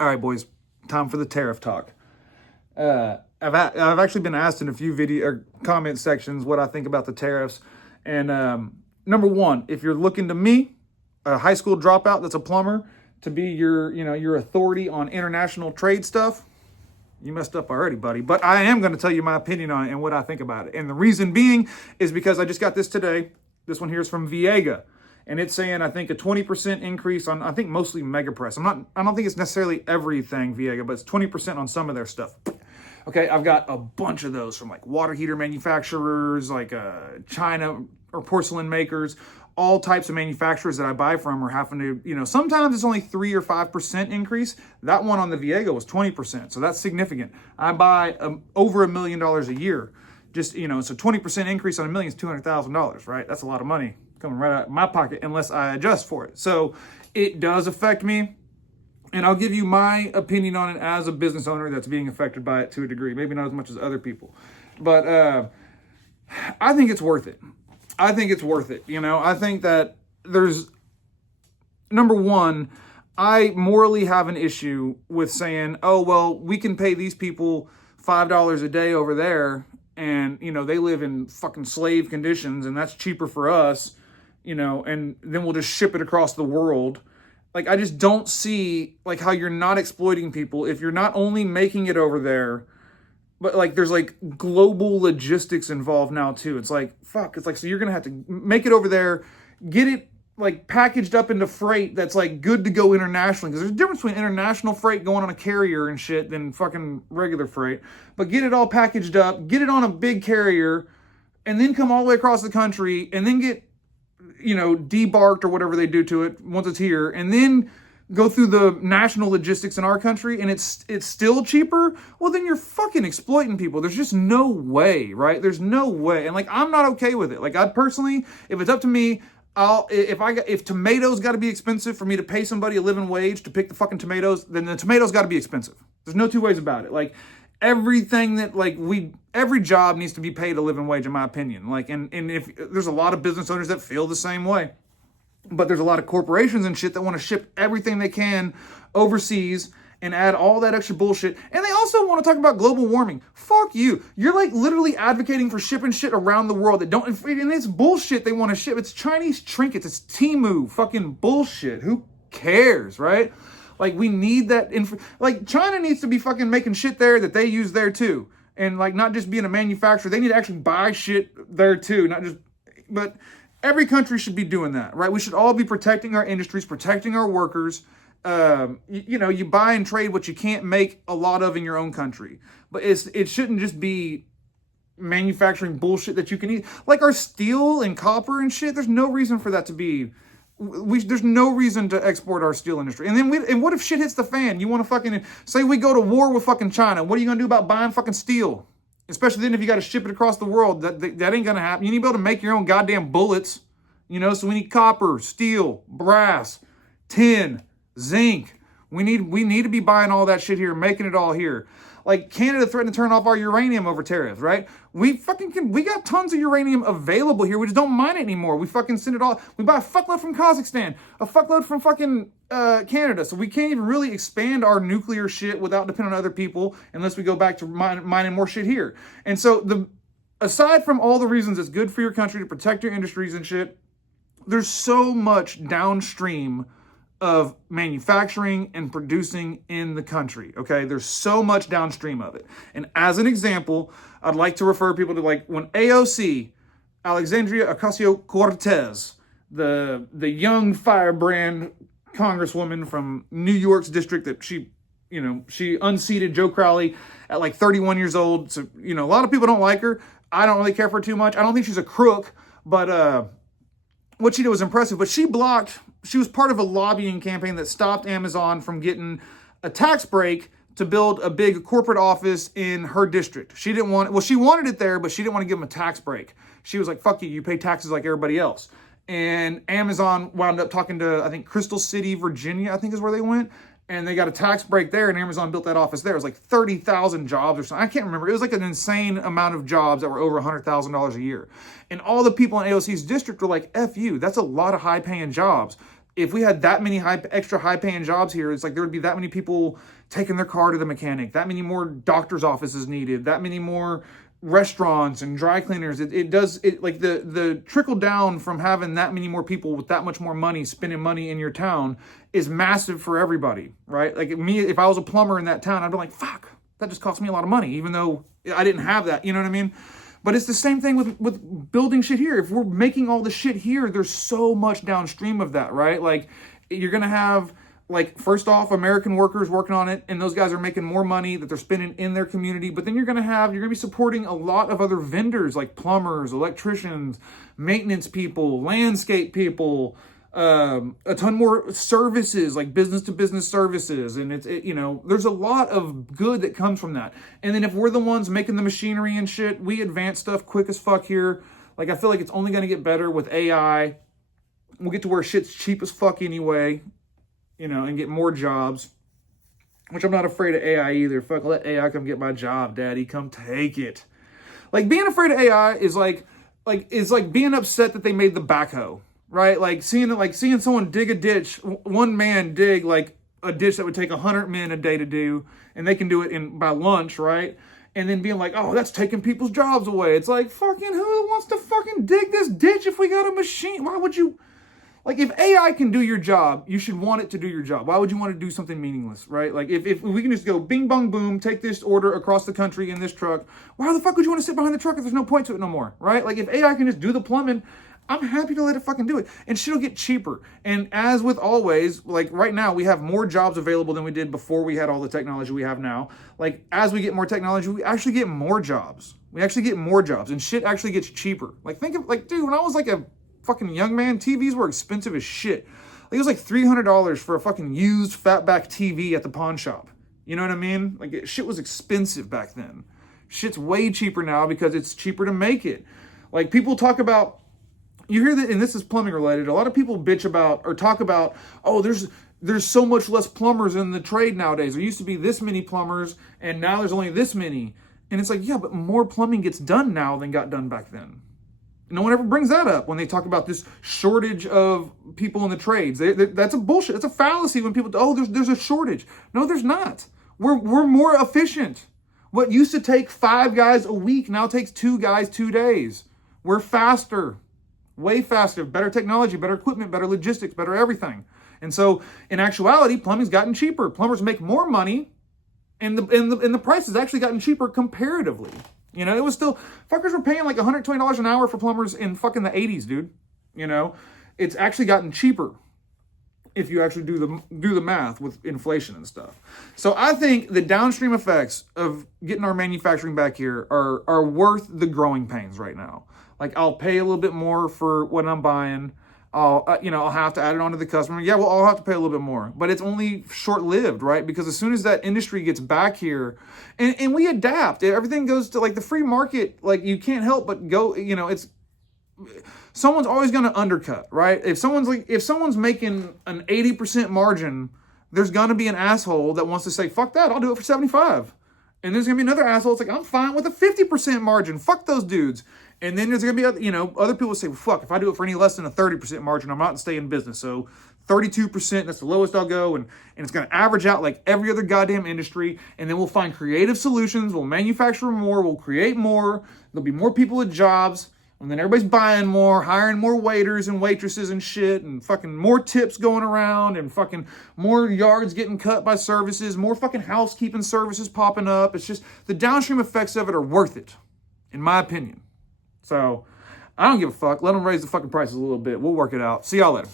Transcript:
All right, boys, time for the tariff talk. I've actually been asked in a few video or comment sections what I think about the tariffs. And number one, if you're looking to me, a high school dropout that's a plumber, to be your authority on international trade stuff, you messed up already, buddy. But I am going to tell you my opinion on it and what I think about it. And the reason being is because I just got this today. This one here is from Viega. And it's saying, I think, a 20% increase on, I think, mostly Mega Press. I don't think it's necessarily everything Viega, but it's 20% on some of their stuff. Okay, I've got a bunch of those from like water heater manufacturers, like China or porcelain makers, all types of manufacturers that I buy from are having to, sometimes it's only 3 or 5% increase. That one on the Viega was 20%. So that's significant. I buy over $1 million a year. Just, so 20% increase on $1 million is $200,000, right? That's a lot of money coming right out of my pocket unless I adjust for it. So it does affect me. And I'll give you my opinion on it as a business owner that's being affected by it to a degree. Maybe not as much as other people. But I think it's worth it. I think it's worth it. I think that there's, number one, I morally have an issue with saying, oh, well, we can pay these people $5 a day over there. And, they live in fucking slave conditions and that's cheaper for us, and then we'll just ship it across the world. Like, I just don't see, like, how you're not exploiting people if you're not only making it over there, but, like, there's, like, global logistics involved now, too. It's like, fuck. It's like, so you're going to have to make it over there, get it, like, packaged up into freight that's, like, good to go internationally. Because there's a difference between international freight going on a carrier and shit than fucking regular freight. But get it all packaged up, get it on a big carrier, and then come all the way across the country, and then get, debarked or whatever they do to it once it's here, and then go through the national logistics in our country, and it's still cheaper. Well, then you're fucking exploiting people. There's just no way, right? There's no way. And like, I'm not okay with it. Like, I personally, if it's up to me, if tomatoes got to be expensive for me to pay somebody a living wage to pick the fucking tomatoes, then the tomatoes got to be expensive. There's no two ways about it. Like, everything that every job needs to be paid a living wage, in my opinion. Like, and if there's a lot of business owners that feel the same way, but there's a lot of corporations and shit that want to ship everything they can overseas and add all that extra bullshit. And they also want to talk about global warming. Fuck you. You're like literally advocating for shipping shit around the world that don't, and it's bullshit they want to ship. It's Chinese trinkets. It's Temu fucking bullshit. Who cares, right? Like, we need that like, China needs to be fucking making shit there that they use there too. And like, not just being a manufacturer, they need to actually buy shit there too. But every country should be doing that, right? We should all be protecting our industries, protecting our workers. You buy and trade what you can't make a lot of in your own country. But it shouldn't just be manufacturing bullshit that you can eat. Like our steel and copper and shit, there's no reason for that to be. There's no reason to export our steel industry. And then what if shit hits the fan? You want to fucking say we go to war with fucking China. What are you going to do about buying fucking steel? Especially then if you got to ship it across the world. That ain't going to happen. You need to be able to make your own goddamn bullets. So we need copper, steel, brass, tin, zinc. We need to be buying all that shit here, making it all here. Like, Canada threatened to turn off our uranium over tariffs, right? We got tons of uranium available here. We just don't mine it anymore. We fucking send it all. We buy a fuckload from Kazakhstan, a fuckload from fucking Canada. So we can't even really expand our nuclear shit without depending on other people unless we go back to mining more shit here. And so aside from all the reasons it's good for your country to protect your industries and shit, there's so much downstream of manufacturing and producing in the country, okay? There's so much downstream of it. And as an example, I'd like to refer people to like when AOC, Alexandria Ocasio-Cortez, the young firebrand congresswoman from New York's district that she unseated Joe Crowley at like 31 years old. So, a lot of people don't like her. I don't really care for her too much. I don't think she's a crook, but what she did was impressive. But she was part of a lobbying campaign that stopped Amazon from getting a tax break to build a big corporate office in her district. She wanted it there, but she didn't want to give them a tax break. She was like, fuck you pay taxes like everybody else. And Amazon wound up talking to, I think, Crystal City, Virginia, I think is where they went. And they got a tax break there, and Amazon built that office there. It was like 30,000 jobs or something. I can't remember. It was like an insane amount of jobs that were over $100,000 a year. And all the people in AOC's district were like, F you, that's a lot of high-paying jobs. if we had that many extra high paying jobs here, it's like there would be that many people taking their car to the mechanic, that many more doctor's offices needed, that many more restaurants and dry cleaners. It does like the trickle down from having that many more people with that much more money spending money in your town is massive for everybody, right? Like me, if I was a plumber in that town, I'd be like, fuck, that just cost me a lot of money, even though I didn't have that, you know what I mean? But it's the same thing with building shit here. If we're making all the shit here, there's so much downstream of that, right? Like you're gonna have, like, first off, American workers working on it, and those guys are making more money that they're spending in their community. But then you're gonna be supporting a lot of other vendors like plumbers, electricians, maintenance people, landscape people, a ton more services like business to business services. And there's a lot of good that comes from that. And then if we're the ones making the machinery and shit, we advance stuff quick as fuck here. Like, I feel like it's only going to get better with AI. We'll get to where shit's cheap as fuck anyway, and get more jobs, which I'm not afraid of AI either. Fuck, let AI come get my job, daddy. Come take it. Like, being afraid of AI is like being upset that they made the backhoe. Right? Like seeing someone dig a ditch, one man dig like a ditch that would take 100 men a day to do, and they can do it by lunch, right? And then being like, oh, that's taking people's jobs away. It's like, fucking who wants to fucking dig this ditch if we got a machine? Why would you? Like, if AI can do your job, you should want it to do your job. Why would you want to do something meaningless, right? Like, if we can just go bing, bong, boom, take this order across the country in this truck, why the fuck would you want to sit behind the truck if there's no point to it no more, right? Like, if AI can just do the plumbing, I'm happy to let it fucking do it. And shit'll get cheaper. And as with always, like right now, we have more jobs available than we did before we had all the technology we have now. Like, as we get more technology, we actually get more jobs. And shit actually gets cheaper. Like, think of, like, dude, when I was like a fucking young man, TVs were expensive as shit. Like, it was like $300 for a fucking used fatback TV at the pawn shop. You know what I mean? Like, shit was expensive back then. Shit's way cheaper now because it's cheaper to make it. Like, people talk about, you hear that, and this is plumbing related, a lot of people bitch about or talk about, oh, there's so much less plumbers in the trade nowadays. There used to be this many plumbers, and now there's only this many. And it's like, yeah, but more plumbing gets done now than got done back then. No one ever brings that up when they talk about this shortage of people in the trades. That's a bullshit. It's a fallacy when people, oh, there's a shortage. No, there's not. We're more efficient. What used to take 5 guys a week now takes 2 guys 2 days. We're faster. Way faster, better technology, better equipment, better logistics, better everything. And so, in actuality, plumbing's gotten cheaper. Plumbers make more money, and the price has actually gotten cheaper comparatively. It was still, fuckers were paying like $120 an hour for plumbers in fucking the 80s, dude. It's actually gotten cheaper if you actually do the math with inflation and stuff. So I think the downstream effects of getting our manufacturing back here are worth the growing pains right now. Like, I'll pay a little bit more for what I'm buying. I'll have to add it on to the customer. Yeah, we'll all have to pay a little bit more, but it's only short-lived, right? Because as soon as that industry gets back here, and we adapt, everything goes to, like, the free market. Like, you can't help but go, it's, someone's always going to undercut, right? If someone's making an 80% margin, there's going to be an asshole that wants to say, fuck that, I'll do it for 75. And there's going to be another asshole that's like, I'm fine with a 50% margin. Fuck those dudes. And then there's going to be, other people say, well, fuck, if I do it for any less than a 30% margin, I'm not going to stay in business. So 32%, that's the lowest I'll go. And it's going to average out like every other goddamn industry. And then we'll find creative solutions. We'll manufacture more. We'll create more. There'll be more people with jobs. And then everybody's buying more, hiring more waiters and waitresses and shit, and fucking more tips going around, and fucking more yards getting cut by services, more fucking housekeeping services popping up. It's just, the downstream effects of it are worth it, in my opinion. So, I don't give a fuck. Let them raise the fucking prices a little bit. We'll work it out. See y'all later.